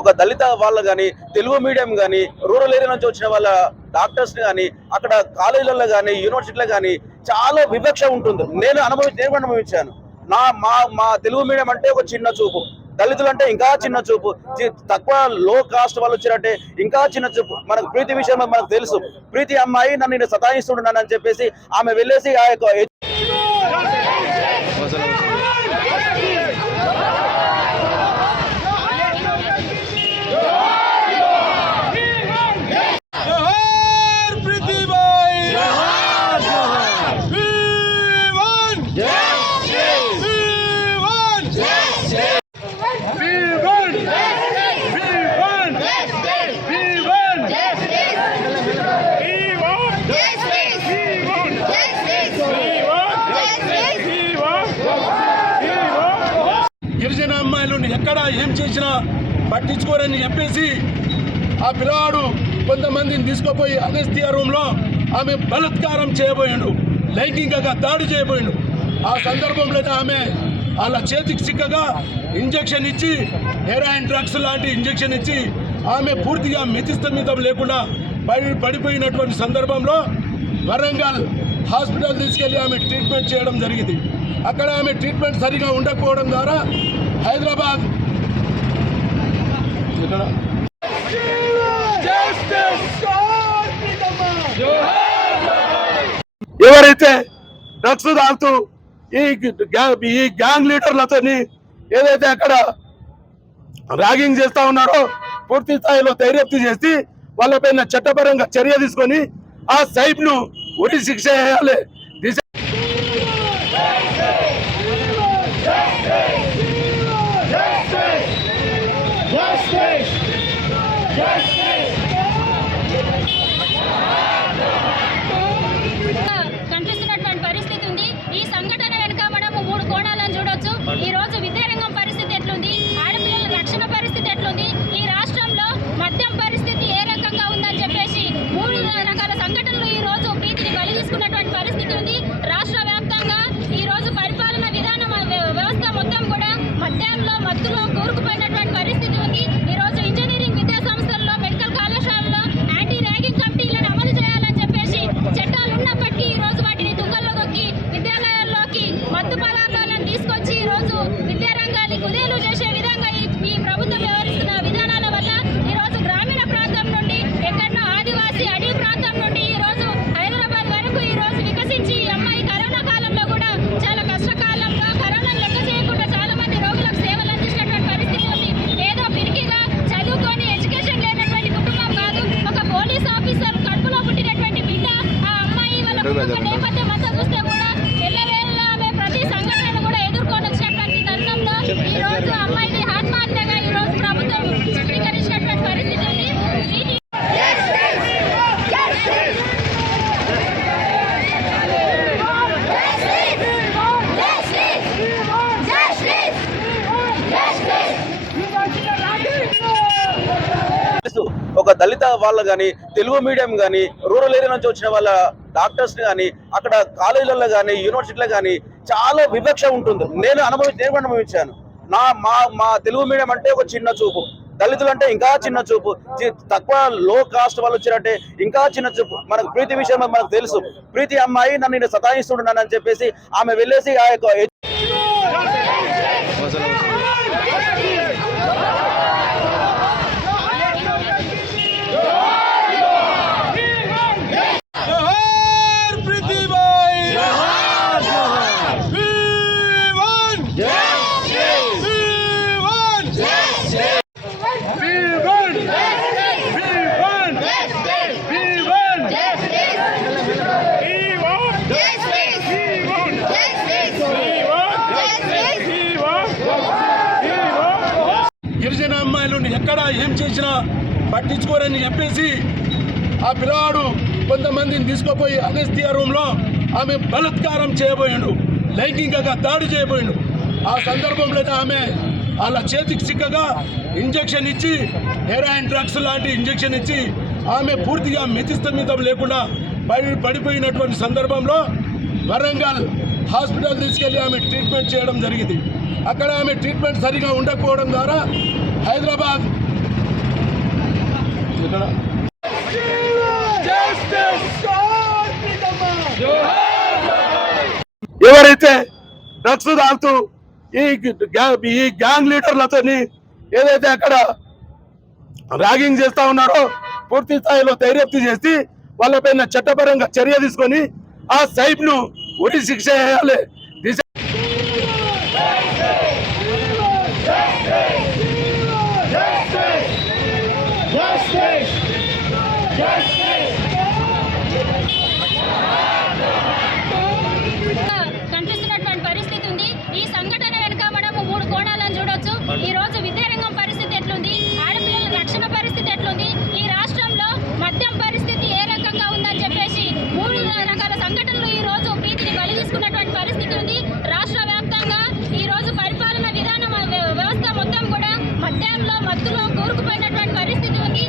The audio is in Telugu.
ఒక దళిత వాళ్ళు కానీ, తెలుగు మీడియం కానీ, రూరల్ ఏరియా నుంచి వచ్చిన వాళ్ళ డాక్టర్స్ కానీ, అక్కడ కాలేజీలలో కానీ, యూనివర్సిటీలో కానీ చాలా వివక్ష ఉంటుంది. నేను అనుభవించాను. మా తెలుగు మీడియం అంటే ఒక చిన్న చూపు, దళితులు అంటే ఇంకా చిన్న చూపు, తక్కువ లో కాస్ట్ వాళ్ళు వచ్చినట్టే ఇంకా చిన్న చూపు. మనకు ప్రీతి విషయం మనకు తెలుసు. ప్రీతి అమ్మాయి నన్ను సతాయిస్తున్నానని చెప్పేసి ఆమె వెళ్ళేసి ఆ యొక్క గిరిజన అమ్మాయిలు ఎక్కడ ఏం చేసినా పట్టించుకోరని చెప్పేసి ఆ పిల్లవాడు కొంతమందిని తీసుకుపోయి అనస్థియా రూమ్లో ఆమె బలాత్కారం చేయబోయాడు, లైంగికంగా దాడి చేయబోయాడు. ఆ సందర్భంలో ఆమె వాళ్ళ చేతికి చిక్కగా ఇంజెక్షన్ ఇచ్చి, హెరాయిన్ డ్రగ్స్ లాంటి ఇంజెక్షన్ ఇచ్చి ఆమె పూర్తిగా మితిస్థమితం లేకుండా పడిపోయినటువంటి సందర్భంలో వరంగల్ హాస్పిటల్ తీసుకెళ్లి ఆమె ట్రీట్మెంట్ చేయడం జరిగింది. అక్కడ ఆమె ట్రీట్మెంట్ సరిగా ఉండకపోవడం ద్వారా హైదరాబాద్ ఎవరైతే డ్రగ్స్ తాగుతూ ఈ గ్యాంగ్ లీడర్లతో ఏదైతే అక్కడ ర్యాగింగ్ చేస్తా ఉన్నారో పూర్తి స్థాయిలో దర్యాప్తు చేసి వాళ్ళపైన చట్టపరంగా చర్య తీసుకొని ఆ సైబ్ను ఉరి శిక్ష వేయాలి. కనిపిస్తున్నటువంటి పరిస్థితి ఉంది. ఈ సంఘటన వెనుక మనము 3 కోణాలను చూడొచ్చు. ఈ రోజు విద్యారంగం పరిస్థితి ఎట్లుంది, ఆడపిల్లల రక్షణ పరిస్థితి ఎట్లుంది, ఈ రాష్ట్రంలో మద్యం పరిస్థితి ఏ రకంగా ఉందని చెప్పేసి 3 రకాల సంఘటనలు ఈ రోజు ప్రీతిని బలి తీసుకున్నటువంటి పరిస్థితి ఉంది. రాష్ట్ర వ్యాప్తంగా ఈ రోజు పరిపాలన విధానం వ్యవస్థ మొత్తం కూడా మద్యంలో మత్తులో కూరుకుపోయినటువంటి పరిస్థితి ఉంది. ఈ రోజు ఇంజనీరింగ్ విద్యా సంస్థల్లో, మెడికల్ కళాశాలలో యాంటీ ర్యాగింగ్ కమిటీలను అమలు చేయాలని చెప్పేసి చట్టాలు ఉన్నప్పటికీ ఈ రోజు వాటిని తుంగల్లో దొక్కి విద్యాలయాల్లోకి మత్తు పదార్థాలను తీసుకొచ్చి ఈ రోజు విద్యారంగాన్ని కుదేలు చేసే విధంగా ఈ ప్రభుత్వం వ్యవహరిస్తున్న విధానాల వల్ల ఈ రోజు గ్రామీణ ప్రాంతం నుండి, ఎక్కడో ఆదివాసీ అడవి ప్రాంతం నుండి ఈ రోజు హైదరాబాద్ వరకు ఈ రోజు వికసించి ఈ అమ్మాయి కరోనా కాలంలో కూడా చాలా కష్టకాలంలో కరోనాను లెక్క చేయకుండా చాలా మంది రోగులకు సేవలు అందించినటువంటి పరిస్థితి ఉంది. ఏదో పిరికిగా చదువుకొని ఎడ్యుకేషన్ లేనటువంటి కుటుంబం కాదు, ఒక పోలీస్ ఆఫీసర్ కడుపులో పుట్టినటువంటి బిడ్డ ఆ అమ్మాయి వాళ్ళ కుటుంబ నేపథ్యం అంతా చూస్తే కూడా ఎల్లవేళ ప్రతి సంఘటనను కూడా ఎదుర్కొని వచ్చినటువంటి తరుణంలో ఈ రోజు అమ్మాయిని ఆత్మహత్యగా ఈ రోజు ప్రభుత్వం చిత్రీకరించినటువంటి పరిస్థితి ఉంది. ఒక దళిత వాళ్ళు కానీ, తెలుగు మీడియం కానీ, రూరల్ ఏరియా నుంచి వచ్చిన వాళ్ళ డాక్టర్స్ కానీ, అక్కడ కాలేజీలలో కానీ, యూనివర్సిటీలో కానీ చాలా వివక్ష ఉంటుంది. నేను అనుభవించాను. మా తెలుగు మీడియం అంటే ఒక చిన్న చూపు, దళితులు అంటే ఇంకా చిన్న చూపు, తక్కువ లో కాస్ట్ వాళ్ళు వచ్చినట్టే ఇంకా చిన్న చూపు. మనకు ప్రీతి విషయం మనకు తెలుసు. ప్రీతి అమ్మాయి నన్ను సతాయిస్తున్నానని చెప్పేసి ఆమె వెళ్ళేసి ఆ యొక్క గిరిజన అమ్మాయిలు ఎక్కడ ఏం చేసినా పట్టించుకోరని చెప్పేసి ఆ పిల్లవాడు కొంతమందిని తీసుకుపోయి అనస్థియా రూమ్లో ఆమె బలాత్కారం చేయబోయాడు, లైంగికంగా దాడి చేయబోయాడు. ఆ సందర్భంలో ఆమె వాళ్ళ చేతికి చిక్కగా ఇంజెక్షన్ ఇచ్చి, హెరాయిన్ డ్రగ్స్ లాంటి ఇంజెక్షన్ ఇచ్చి ఆమె పూర్తిగా మితిస్థమితం లేకుండా పడిపోయినటువంటి సందర్భంలో వరంగల్ హాస్పిటల్ తీసుకెళ్లి ఆమె ట్రీట్మెంట్ చేయడం జరిగింది. అక్కడ ఆమె ట్రీట్మెంట్ సరిగా ఉండకపోవడం ద్వారా హైదరాబాద్ ఇక్కడ ఎవరైతే డ్రగ్స్ తాగుతూ ఈ గ్యాంగ్ లీడర్లతో ఏదైతే అక్కడ ర్యాగింగ్ చేస్తా ఉన్నారో పూర్తి స్థాయిలో దర్యాప్తు చేసి వాళ్ళపైన చట్టపరంగా చర్య తీసుకొని ఆ సైబ్ ను ఉరి శిక్ష వేయాలి. కనిపిస్తున్నటువంటి పరిస్థితి ఉంది. ఈ సంఘటన వెనుక మనము 3 కోణాలను చూడొచ్చు. ఈ రోజు విద్యారంగం పరిస్థితి ఎట్లుంది, ఆడపిల్లల రక్షణ పరిస్థితి ఎట్లుంది, ఈ రాష్ట్రంలో మద్యం పరిస్థితి ఏ రకంగా ఉందని చెప్పేసి 3 రకాల సంఘటనలు ఈ రోజు ప్రీతిని బలి తీసుకున్నటువంటి పరిస్థితి ఉంది. రాష్ట్ర వ్యాప్తంగా ఈ రోజు పరిపాలన విధానం వ్యవస్థ మొత్తం కూడా మద్యంలో మత్తులో కూరుకుపోయినటువంటి పరిస్థితి ఉంది.